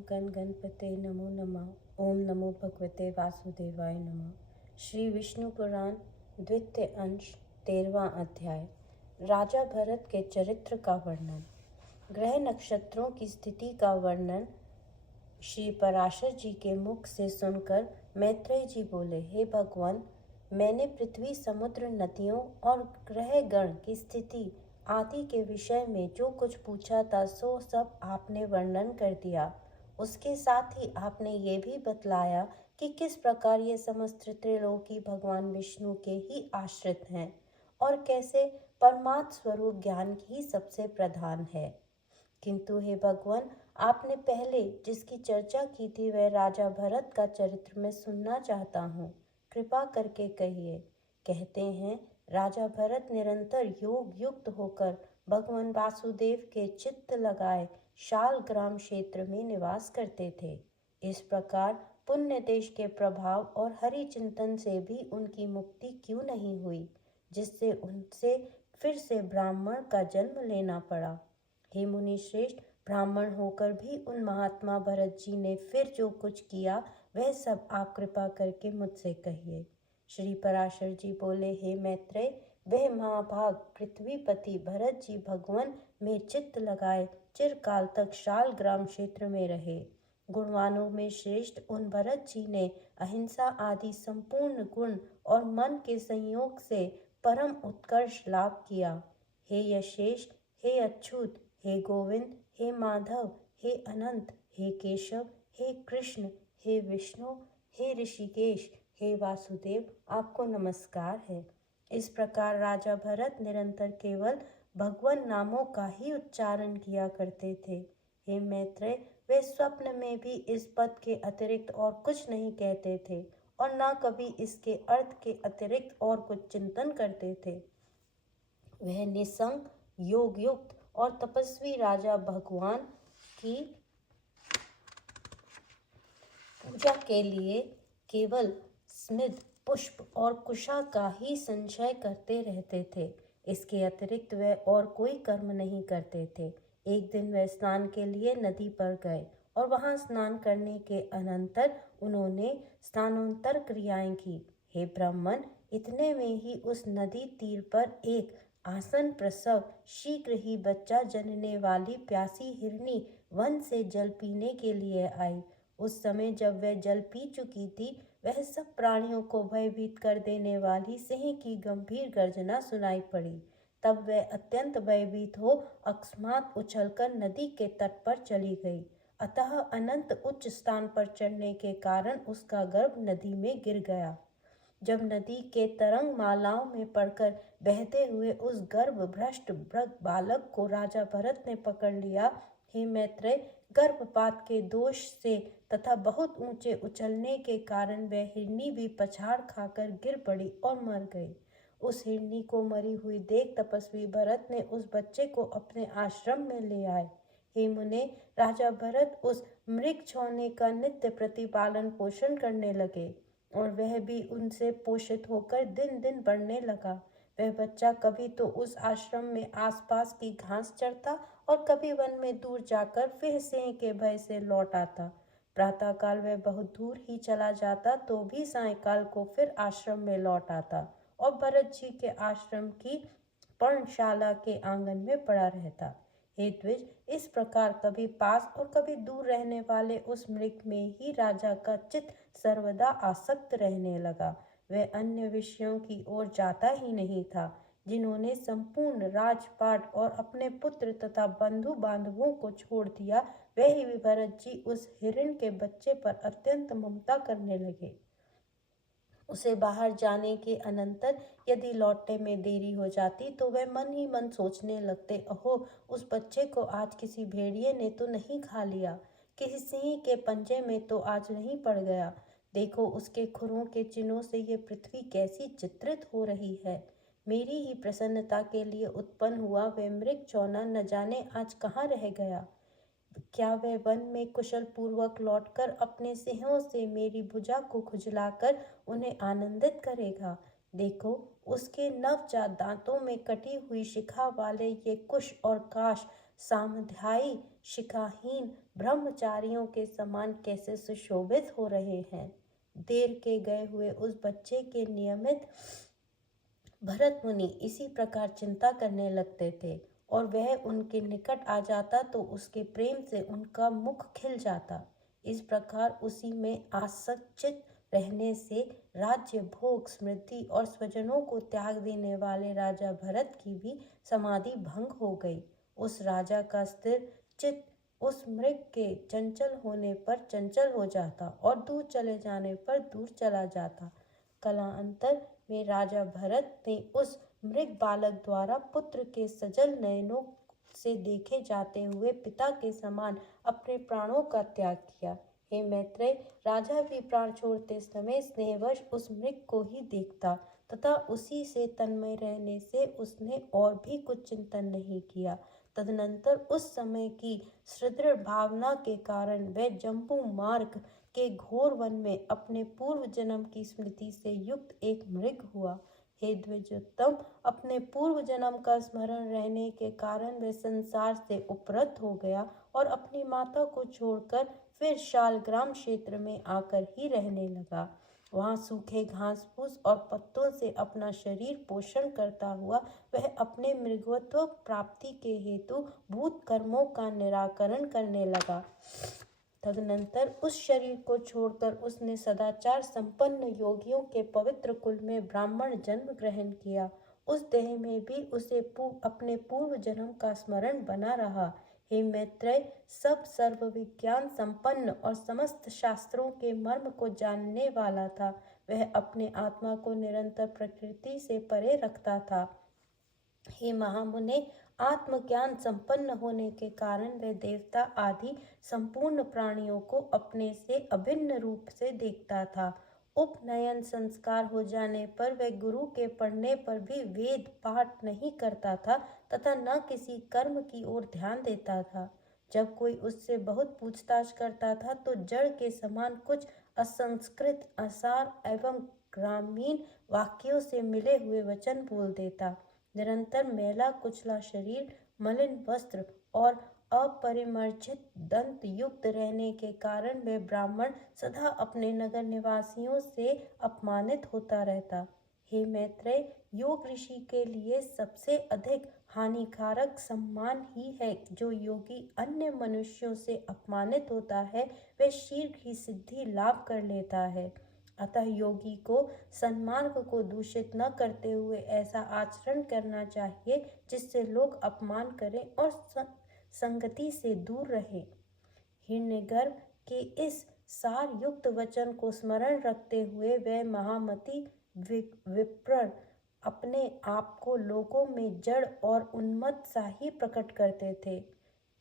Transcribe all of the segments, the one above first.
गण गणपते नमो नमः। ओम नमो भगवते वासुदेवाय नमः। श्री विष्णु पुराण द्वितीय अंश 13वां अध्याय। राजा भरत के चरित्र का वर्णन। ग्रह नक्षत्रों की स्थिति का वर्णन श्री पराशर जी के मुख से सुनकर मैत्रेय जी बोले, हे भगवान, मैंने पृथ्वी, समुद्र, नदियों और ग्रह गण की स्थिति आदि के विषय में जो कुछ पूछा था सो सब आपने वर्णन कर दिया। उसके साथ ही आपने ये भी बतलाया कि किस प्रकार ये समस्त त्रिलोकी भगवान विष्णु के ही आश्रित हैं और कैसे परमात्म स्वरूप ज्ञान ही सबसे प्रधान है। किंतु हे भगवान, आपने पहले जिसकी चर्चा की थी वह राजा भरत का चरित्र मैं सुनना चाहता हूँ। कृपा करके कहिए। कहते हैं, राजा भरत निरंतर योग युक्त होकर भगवान वासुदेव के चित्त लगाए शालग्राम क्षेत्र में निवास करते थे। इस प्रकार पुण्य देश के प्रभाव और हरि चिंतन से भी उनकी मुक्ति क्यों नहीं हुई, जिससे उनसे फिर से ब्राह्मण का जन्म लेना पड़ा। हे मुनि श्रेष्ठ, ब्राह्मण होकर भी उन महात्मा भरत जी ने फिर जो कुछ किया वह सब आप कृपा करके मुझसे कहिए। श्री पराशर जी बोले, हे मैत्रेय, वह महाभाग पृथ्वीपति भरत जी भगवान में चित्त लगाए चिरकाल तक शालग्राम क्षेत्र में रहे। गुणवानों में श्रेष्ठ उन भरत जी ने अहिंसा आदि संपूर्ण गुण और मन के संयोग से परम उत्कर्ष लाभ किया। हे यशेष, हे अच्युत, हे गोविंद, हे माधव, हे अनंत, हे केशव, हे कृष्ण, हे विष्णु, हे ऋषिकेश, हे वासुदेव, आपको नमस्कार है। इस प्रकार राजा भरत निरंतर केवल भगवान नामों का ही उच्चारण किया करते थे। हे मैत्रेय, वे स्वप्न में भी इस पद के अतिरिक्त और कुछ नहीं कहते थे और न कभी इसके अर्थ के अतिरिक्त और कुछ चिंतन करते थे। वह निसंग, योग युक्त और तपस्वी राजा भगवान की पूजा के लिए केवल स्मिद, पुष्प और कुशा का ही संचय करते रहते थे। इसके अतिरिक्त वह और कोई कर्म नहीं करते थे। एक दिन वह स्नान के लिए नदी पर गए और वहां स्नान करने के अनंतर उन्होंने स्नानोत्तर क्रियाएं की। हे ब्राह्मण, इतने में ही उस नदी तीर पर एक आसन प्रसव शीघ्र ही बच्चा जनने वाली प्यासी हिरनी वन से जल पीने के लिए आई। उस समय जब वह जल पी चुकी थी, वह सब प्राणियों को भयभीत कर देने वाली सिंह की गंभीर गर्जना सुनाई पड़ी। तब वह अत्यंत भयभीत हो अकस्मात उछलकर नदी के तट पर चली गई। अतः अनंत उच्च स्थान पर चढ़ने के कारण उसका गर्भ नदी में गिर गया। जब नदी के तरंग मालाओं में पड़कर बहते हुए उस गर्भ भ्रष्ट बालक को राजा भरत ने पकड़ लिया, हे मैत्रेय, गर्भपात के दोष से तथा बहुत ऊंचे उछलने के कारण वह हिरनी भी पछाड़ खाकर गिर पड़ी और मर गई। उस हिरनी को मरी हुई देख तपस्वी भरत ने उस बच्चे को अपने आश्रम में ले आए। हे मुने, राजा भरत उस मृग छौने का नित्य प्रतिपालन पोषण करने लगे और वह भी उनसे पोषित होकर दिन दिन बढ़ने लगा। वह बच्चा कभी तो उस आश्रम में आसपास की घास चरता और कभी वन में दूर जाकर फिर सिंह के भय से लौट आता। प्रातःकाल वह बहुत दूर ही चला जाता तो भी सायंकाल को फिर आश्रम में लौट आता और भरत जी के आश्रम की पर्णशाला के आंगन में पड़ा रहता। हे द्विज, इस प्रकार कभी पास और कभी दूर रहने वाले उस मृग में ही राजा का चित्त सर्वदा आसक्त रहने लगा। वह अन्य विषयों की ओर जाता ही नहीं था। जिन्होंने संपूर्ण राजपाट और अपने पुत्र तथा बंधु बांधवों को छोड़ दिया, वह ही भरत जी उस हिरण के बच्चे पर अत्यंत ममता करने लगे। उसे बाहर जाने के अनंतर यदि लौटने में देरी हो जाती तो वह मन ही मन सोचने लगते, अहो, उस बच्चे को आज किसी भेड़िए ने तो नहीं खा लिया, किसी सिंह के पंजे में तो आज नहीं पड़ गया। देखो, उसके खुरों के चिन्हों से ये पृथ्वी कैसी चित्रित हो रही है। मेरी ही प्रसन्नता के लिए उत्पन्न हुआ वह मृग चौना न जाने आज कहाँ रह गया। क्या वह वन में कुशल पूर्वक लौटकर अपने सिंहों से मेरी भुजा को खुजलाकर उन्हें आनंदित करेगा। देखो, उसके नवजात दांतों में कटी हुई शिखा वाले ये कुश और काश सामध्यायी शिखाहीन ब्रह्मचारियों के समान कैसे सुशोभित हो रहे हैं। देर के गए हुए उस बच्चे के नियमित भरत मुनि इसी प्रकार चिंता करने लगते थे, और वह उनके निकट आ जाता तो उसके प्रेम से उनका मुख खिल जाता। इस प्रकार उसी में आसक्तित रहने से राज्य, भोग, समृद्धि और स्वजनों को त्याग देने वाले राजा भरत की भी समाधि भंग हो गई। उस राजा का स्थिर चित्त उस मृग के चंचल होने पर चंचल हो जाता और दूर चले जाने पर दूर चला जाता। कालांतर में राजा भरत ने उस मृग बालक द्वारा पुत्र के सजल नयनों से देखे जाते हुए पिता के समान अपने प्राणों का त्याग किया। हे मैत्रेय, राजा भी प्राण छोड़ते समय स्नेहवश उस मृग को ही देखता तथा उसी से तन्मय रहने से उसने और भी कुछ चिंतन नहीं किया। तदनंतर उस समय की सुदृढ़ भावना के कारण वह जम्बू मार्ग के घोर वन में अपने पूर्व जन्म की स्मृति से युक्त एक मृग हुआ। हे द्विजोत्तम, अपने पूर्व जन्म का स्मरण रहने के कारण वह संसार से उपरत हो गया और अपनी माता को छोड़कर फिर शालग्राम क्षेत्र में आकर ही रहने लगा। वहाँ सूखे घास फूस और पत्तों से अपना शरीर पोषण करता हुआ वह अपने मृगत्व प्राप्ति के हेतु भूत कर्मों का निराकरण करने लगा। तदनंतर उस शरीर को छोड़कर उसने सदाचार संपन्न योगियों के पवित्र कुल में ब्राह्मण जन्म ग्रहण किया। उस देह में भी उसे अपने पूर्व जन्म का स्मरण बना रहा। हे मैत्रेय, सब सर्व विज्ञान संपन्न और समस्त शास्त्रों के मर्म को जानने वाला था। वह अपने आत्मा को निरंतर प्रकृति से परे रखता था। हे महामुने, आत्मज्ञान संपन्न होने के कारण वह देवता आदि संपूर्ण प्राणियों को अपने से अभिन्न रूप से देखता था। उपनयन संस्कार हो जाने पर वह गुरु के पढ़ने पर भी वेद पाठ नहीं करता था तथा न किसी कर्म की ओर ध्यान देता था। जब कोई उससे बहुत पूछताछ करता था तो जड़ के समान कुछ असंस्कृत, असार एवं ग्रामीण वाक्यों से मिले हुए वचन बोल देता। निरंतर मैला कुचला शरीर, मलिन वस्त्र और अपरिमर्जित दंत युक्त रहने के कारण वह ब्राह्मण सदा अपने नगर निवासियों से अपमानित होता रहता। हे मैत्रेय, योग ऋषि के लिए सबसे अधिक हानिकारक सम्मान ही है। जो योगी अन्य मनुष्यों से अपमानित होता है वह शीघ्र ही सिद्धि लाभ कर लेता है। अतः योगी को सन्मार्ग को दूषित न करते हुए ऐसा आचरण करना चाहिए जिससे लोग अपमान करें और संगति से दूर रहे। हिरण्यगर्भ के इस सार युक्त वचन को स्मरण रखते हुए वह महामति विप्र अपने आप को लोगों में जड़ और उन्मत्त सा ही प्रकट करते थे।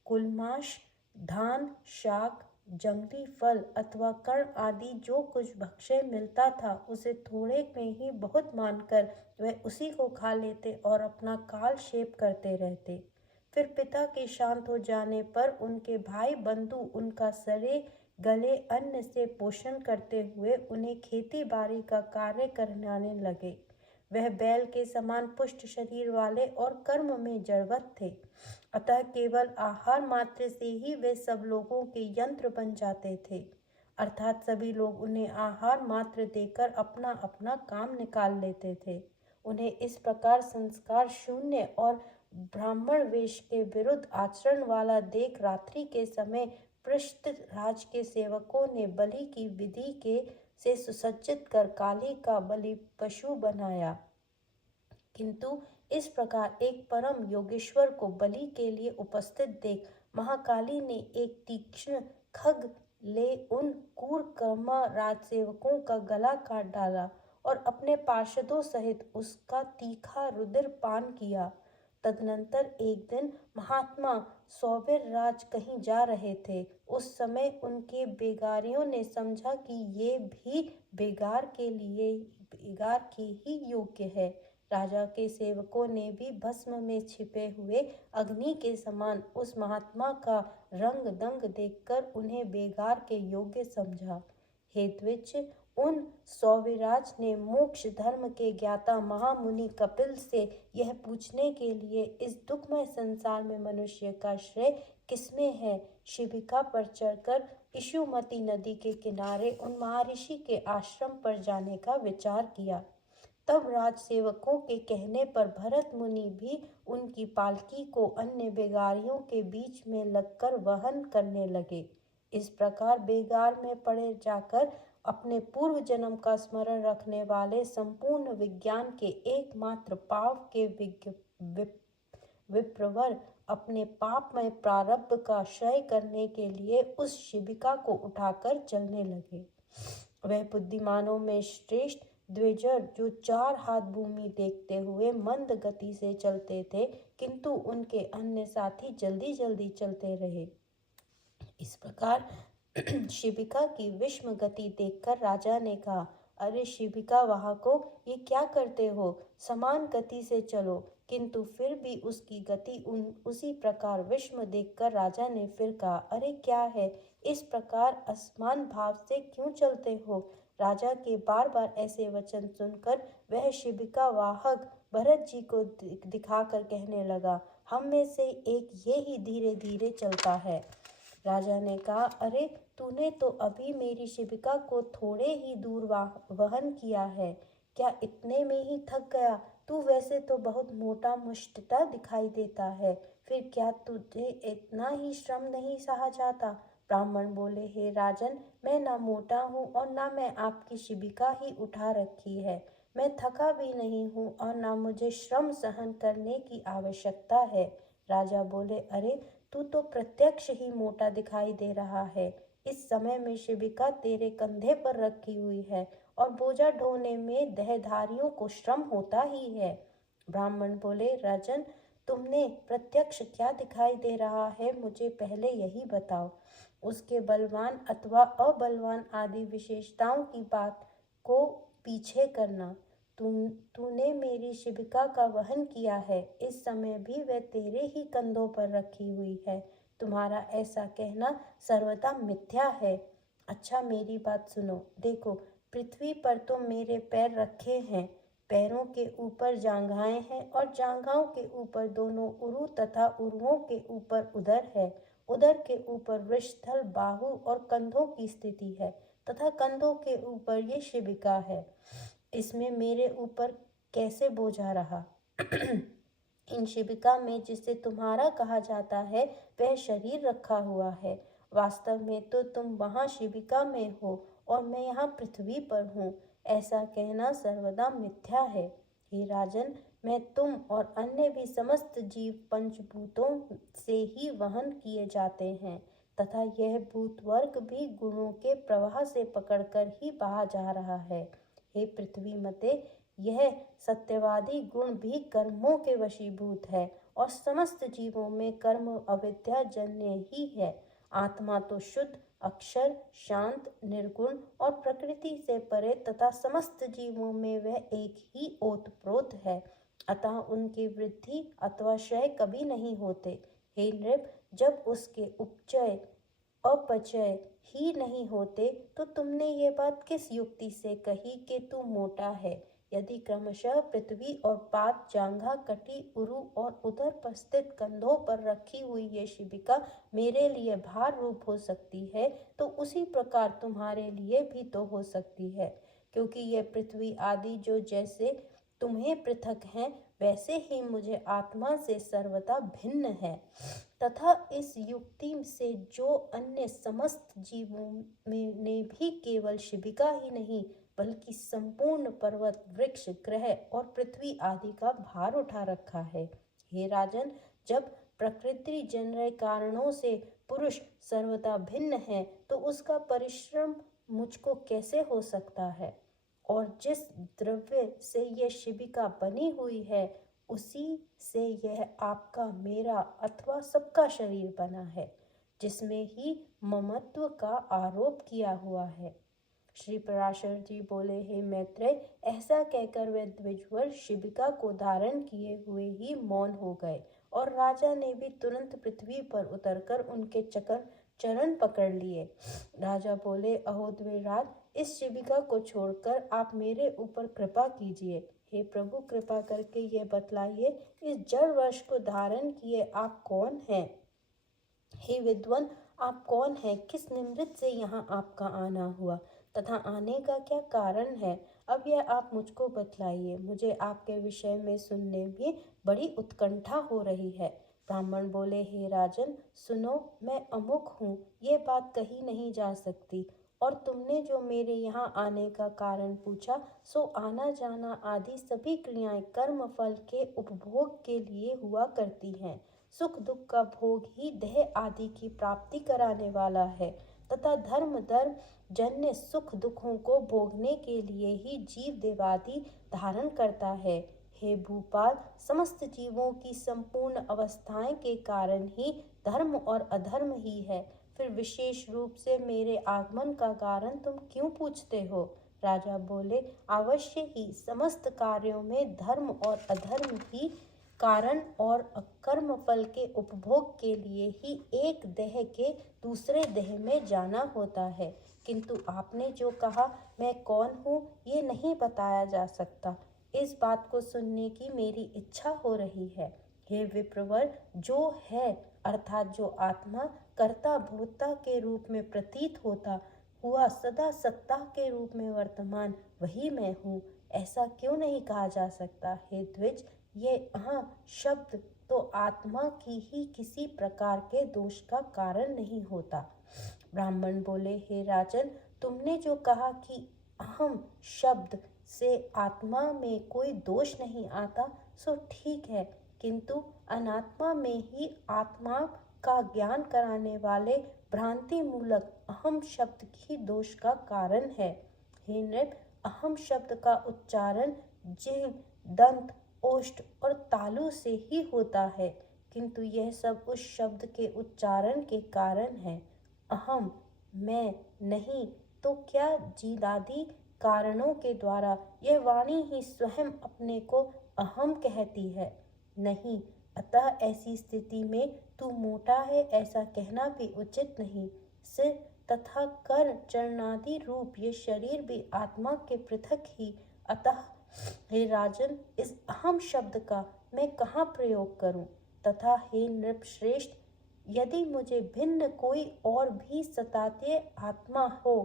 कुलमाश, धान, शाक, जंगली फल अथवा कर्ण आदि जो कुछ भक्ष्य मिलता था उसे थोड़े में ही बहुत मानकर वह उसी को खा लेते और अपना कालक्षेप करते रहते। फिर पिता के शांत हो जाने पर उनके भाई बंधु उनका सरे गले अन्न से पोषण करते हुए उन्हें खेती बाड़ी का कार्य कराने लगे। वह बैल के समान पुष्ट शरीर वाले और कर्म में जड़वत थे, अतः केवल आहार मात्र से ही वे सब लोगों के यंत्र बन जाते थे। अर्थात सभी लोग उन्हें आहार मात्र देकर अपना अपना काम निकाल लेते थे। उन्हें इस प्रकार संस्कार शून्य और ब्राह्मण वेश के विरुद्ध आचरण वाला देख रात्रि के समय पृष्ठ राज के सेवकों ने बलि की विधि के से सुसज्जित कर काली का बलि पशु बनाया। किंतु इस प्रकार एक परम योगेश्वर को बलि के लिए उपस्थित देख महाकाली ने एक तीक्ष्ण खग ले उन क्रूरकर्मा राजसेवकों का गला काट डाला और अपने पार्षदों सहित उसका तीखा रुधिर पान किया। तदनंतर एक दिन महात्मा सौवीर राज कहीं जा रहे थे। उस समय उनके बेगारियों ने समझा कि ये भी बेगार के ही योग्य है। राजा के सेवकों ने भी भस्म में छिपे हुए अग्नि के समान उस महात्मा का रंग दंग देखकर उन्हें बेगार के योग्य समझा। हे द्विज, उन सौविराज ने मोक्ष धर्म के ज्ञाता महामुनि कपिल से यह पूछने के लिए इस दुखमय संसार में मनुष्य का श्रेय किसमें है, शिबिका पर चढ़कर इशुमती नदी के किनारे उन महर्षि के आश्रम पर जाने का विचार किया। तब राजसेवकों के कहने पर भरत मुनि भी उनकी पालकी को अन्य बेगारियों के बीच में लगकर वहन करने लगे। इस प्रकार बेगार में पड़े जाकर अपने पूर्व जन्म का स्मरण रखने वाले संपूर्ण विज्ञान के एकमात्र पाव के विप्रवर अपने पापमय प्रारब्ध का क्षय करने के लिए उस शिबिका को उठाकर चलने लगे। वह बुद्धिमानों में श्रेष्ठ द्विजर जो 4 हाथ भूमि देखते हुए मंद गति से चलते थे, किंतु उनके अन्य साथी जल्दी जल्दी चलते रहे। इस प्रकार शिबिका की विषम गति देखकर राजा ने कहा, अरे शिबिका वाहकों, ये क्या करते हो? समान गति से चलो। किंतु फिर भी उसकी गति उसी प्रकार विषम देखकर राजा ने फिर कहा, अरे क्या है, इस प्रकार असमान भाव से क्यों चलते हो? राजा के बार बार ऐसे वचन सुनकर वह शिबिका वाहक भरत जी को दिखाकर कहने लगा, हम में से एक ये ही धीरे धीरे चलता है। राजा ने कहा, अरे तूने तो अभी मेरी शिबिका को थोड़े ही दूर वहन किया है, क्या इतने में ही थक गया? तू वैसे तो बहुत मोटा मुष्टता दिखाई देता है, फिर क्या तुझे इतना ही श्रम नहीं सहा जाता? ब्राह्मण बोले, हे राजन, मैं ना मोटा हूँ और ना मैं आपकी शिबिका ही उठा रखी है। मैं थका भी नहीं हूँ और ना मुझे श्रम सहन करने की आवश्यकता है। राजा बोले, अरे तू तो प्रत्यक्ष ही मोटा दिखाई दे रहा है। इस समय में शिबिका तेरे कंधे पर रखी हुई है और बोझा ढोने में देहधारियों को श्रम होता ही है। ब्राह्मण बोले, राजन, तुमने प्रत्यक्ष क्या दिखाई दे रहा है, मुझे पहले यही बताओ। उसके बलवान अथवा अबलवान आदि विशेषताओं की बात को पीछे करना। तूने मेरी शिबिका का वहन किया है, इस समय भी वह तेरे ही कंधों पर रखी हुई है। तुम्हारा ऐसा कहना सर्वथा मिथ्या है। अच्छा, मेरी बात सुनो। देखो, पृथ्वी पर तो मेरे पैर रखे हैं, पैरों के ऊपर जांघाएं हैं और जांघाओं के ऊपर दोनों उरु तथा उरुओं के ऊपर उदर है। उदर के ऊपर वृषस्थल, बाहु और कंधों की स्थिति है तथा कंधों के ऊपर ये शिबिका है। इसमें मेरे ऊपर कैसे बोझा रहा? इन शिबिका में जिसे तुम्हारा कहा जाता है वह शरीर रखा हुआ है। वास्तव में तो तुम वहाँ शिबिका में हो और मैं यहाँ पृथ्वी पर हूँ। ऐसा कहना सर्वदा मिथ्या है। हे राजन, मैं, तुम और अन्य भी समस्त जीव पंचभूतों से ही वहन किए जाते हैं तथा यह भूत वर्ग भी गुणों के प्रवाह से पकड़कर ही बहा जा रहा है। हे पृथ्वी मते, यह सत्यवादी गुण भी कर्मों के वशीभूत है और समस्त जीवों में कर्म अविद्या जन्य ही है। आत्मा तो शुद्ध, अक्षर, शांत, निर्गुण और प्रकृति से परे तथा समस्त जीवों में वह एक ही ओतप्रोत है, अतः उनकी वृद्धि अथवा क्षय कभी नहीं होते। हे नृप, जब उसके उपचय अपचय ही नहीं होते तो तुमने ये बात किस युक्ति से कही कि तू मोटा है? यदि क्रमशः पृथ्वी और पाद, जांघा, कटी, उरु और उदर पर स्थित कंधों पर रखी हुई ये शिबिका मेरे लिए भार रूप हो सकती है, तो उसी प्रकार तुम्हारे लिए भी तो हो सकती है, क्योंकि ये पृथ्वी आदि जो जैसे तुम्हें पृथक हैं, वैसे ही मुझे आत्मा से सर्वथा भिन्न है तथा इस युक्ति से जो अन्य समस्त जीवों में ने भी केवल शिबिका ही नहीं बल्कि संपूर्ण पर्वत, वृक्ष, ग्रह और पृथ्वी आदि का भार उठा रखा है। हे राजन, जब प्रकृति जन्य कारणों से पुरुष सर्वथा भिन्न है तो उसका परिश्रम मुझको कैसे हो सकता है? और जिस द्रव्य से यह शिबिका बनी हुई है उसी से यह आपका, मेरा अथवा सबका शरीर बना है, जिसमें ही ममत्व का आरोप किया हुआ है। श्री पराशर जी बोले, हे मैत्रेय, ऐसा कहकर वे द्विजवर शिबिका को धारण किए हुए ही मौन हो गए और राजा ने भी तुरंत पृथ्वी पर उतरकर उनके चरण पकड़ लिए। राजा बोले, अहो द्विराज, इस शिबिका को छोड़कर आप मेरे ऊपर कृपा कीजिए। हे प्रभु, कृपा करके ये बतलाइए, इस जड़ वर्ष को धारण किए आप कौन हैं? हे विद्वान, आप कौन हैं? किस निमित्त से यहाँ आपका आना हुआ तथा आने का क्या कारण है? अब यह आप मुझको बतलाइए। मुझे आपके विषय में सुनने में बड़ी उत्कंठा हो रही है। ब्राह्मण बोले, हे राजन, सुनो, मैं अमुक हूँ, ये बात कही नहीं जा सकती। और तुमने जो मेरे यहाँ आने का कारण पूछा, सो आना जाना आदि सभी क्रियाएं कर्म फल के उपभोग के लिए हुआ करती हैं। सुख दुख का भोग ही देह आदि की प्राप्ति कराने वाला है तथा धर्म जन्य सुख दुखों को भोगने के लिए ही जीव देवादि धारण करता है। हे भूपाल, समस्त जीवों की संपूर्ण अवस्थाएं के कारण ही धर्म और अधर्म ही है। फिर विशेष रूप से मेरे आगमन का कारण तुम क्यों पूछते हो? राजा बोले, अवश्य ही समस्त कार्यों में धर्म और अधर्म ही कारण और कर्म फल के उपभोग के लिए ही एक देह के दूसरे देह में जाना होता है। किंतु आपने जो कहा मैं कौन हूँ, ये नहीं बताया जा सकता। इस बात को सुनने की मेरी इच्छा हो रही है। हे विप्रवर, जो है अर्थात जो आत्मा कर्ता भोक्ता के रूप में प्रतीत होता हुआ सदा सत्ता के रूप में वर्तमान, वही मैं हूँ। ऐसा क्यों नहीं कहा जा सकता? हे द्विज, ये अहं शब्द तो आत्मा की ही किसी प्रकार के दोष का कारण नहीं होता। ब्राह्मण बोले, हे राजन, तुमने जो कहा कि अहम शब्द से आत्मा में कोई दोष नहीं आता, सो ठीक है, किंतु अनात्मा में ही आत्मा का ज्ञान कराने वाले भ्रांति मूलक अहम शब्द ही दोष का कारण है। हे नृप, अहम शब्द का उच्चारण जिह्व, दंत, ओष्ठ और तालु से ही होता है, किंतु यह सब उस शब्द के उच्चारण के कारण है। अहम, मैं नहीं, तो क्या जीदादि कारणों के द्वारा यह वाणी ही स्वयं अपने को अहम कहती है? नहीं, अतः ऐसी स्थिति में तू मोटा है ऐसा कहना भी उचित नहीं। सिर तथा कर चरणादि रूप ये शरीर भी आत्मा के पृथक ही, अतः हे राजन, इस अहम शब्द का मैं कहाँ प्रयोग करूं? तथा हे नृपश्रेष्ठ, यदि मुझे भिन्न कोई और भी सताते आत्मा हो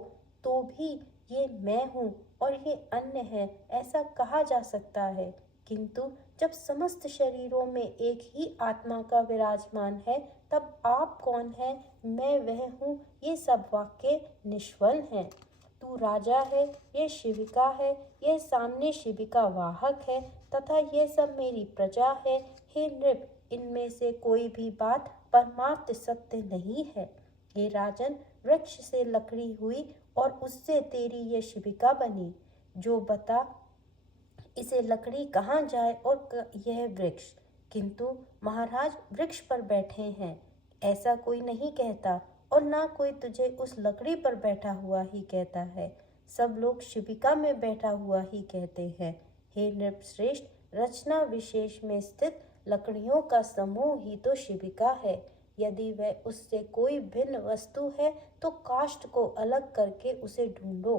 तो भी ये मैं हूँ और ये अन्य है ऐसा कहा जा सकता है। किंतु जब समस्त शरीरों में एक ही आत्मा का विराजमान है, तब आप कौन है, मैं वह हूँ, ये सब वाक्य निष्फल हैं। तू राजा है, ये शिविका है, यह सामने शिविका वाहक है तथा यह सब मेरी प्रजा है। हे नृप, इनमें से कोई भी बात परमार्थ सत्य नहीं है। हे राजन, वृक्ष से लकड़ी हुई और उससे तेरी यह शिविका बनी। जो बता इसे लकड़ी कहाँ जाए और यह वृक्ष? किंतु महाराज, वृक्ष पर बैठे हैं ऐसा कोई नहीं कहता और ना कोई तुझे उस लकड़ी पर बैठा हुआ ही कहता है। सब लोग शिविका में बैठा हुआ ही कहते हैं। हे नृपश्रेष्ठ, रचना विशेष में स्थित लकड़ियों का समूह ही तो शिविका है। यदि वह उससे कोई भिन्न वस्तु है तो काष्ठ को अलग करके उसे ढूंढो।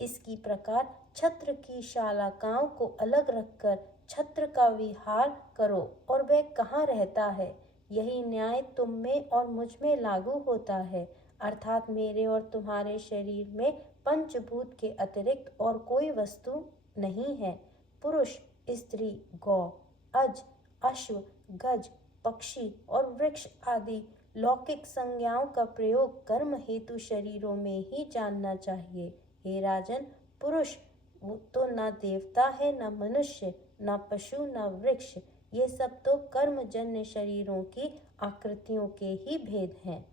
इसकी प्रकार छत्र की शालाकाओं को अलग रखकर छत्र का विहार करो और वह कहाँ रहता है। यही न्याय तुम में और मुझ में लागू होता है, अर्थात मेरे और तुम्हारे शरीर में पंचभूत के अतिरिक्त और कोई वस्तु नहीं है। पुरुष, स्त्री, गौ, अज, अश्व, गज, पक्षी और वृक्ष आदि लौकिक संज्ञाओं का प्रयोग कर्म हेतु शरीरों में ही जानना चाहिए। हे राजन, पुरुष वो तो न देवता है, न मनुष्य, न पशु, न वृक्ष, ये सब तो कर्मजन्य शरीरों की आकृतियों के ही भेद हैं।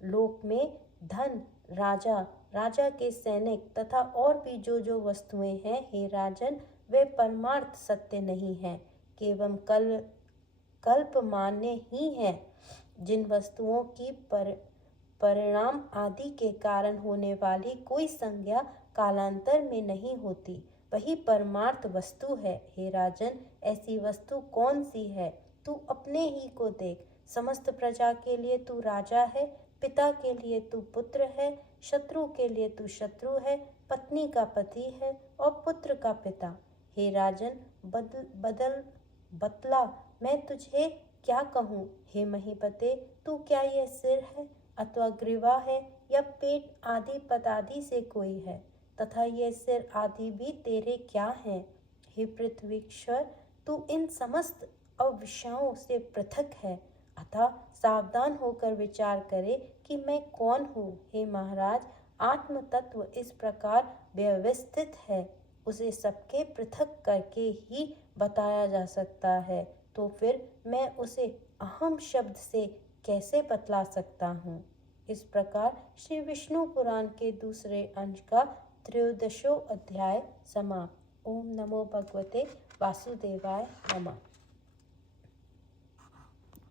लोक में धन, राजा, राजा के सैनिक तथा और भी जो जो वस्तुएं हैं, हे राजन, वे परमार्थ सत्य नहीं हैं, केवल कल्प मान्य ही हैं। जिन वस्तुओं की परिणाम आदि के कारण होने वाली कोई संज्ञा कालांतर में नहीं होती, वही परमार्थ वस्तु है। हे राजन, ऐसी वस्तु कौन सी है? तू अपने ही को देख। समस्त प्रजा के लिए तू राजा है, पिता के लिए तू पुत्र है, शत्रु के लिए तू शत्रु है, पत्नी का पति है और पुत्र का पिता। हे राजन, बतला, मैं तुझे क्या कहूँ? हे महीपते, तू क्या यह सिर है, अथवा ग्रीवा है या पेट आदि पदादि से कोई है, तथा ये सिर आदि भी तेरे क्या हैं? हे पृथ्वीश्वर, तू इन समस्त अविषयों से पृथक है, अतः सावधान होकर विचार करे कि मैं कौन हूँ। हे महाराज, आत्म तत्व इस प्रकार व्यवस्थित है, उसे सबके पृथक करके ही बताया जा सकता है, तो फिर मैं उसे अहम शब्द से कैसे बतला सकता हूँ। इस प्रकार श्री विष्णु पुराण के दूसरे अंश का 13वां अध्याय समाप्त। ओम नमो भगवते वासुदेवाय नमः।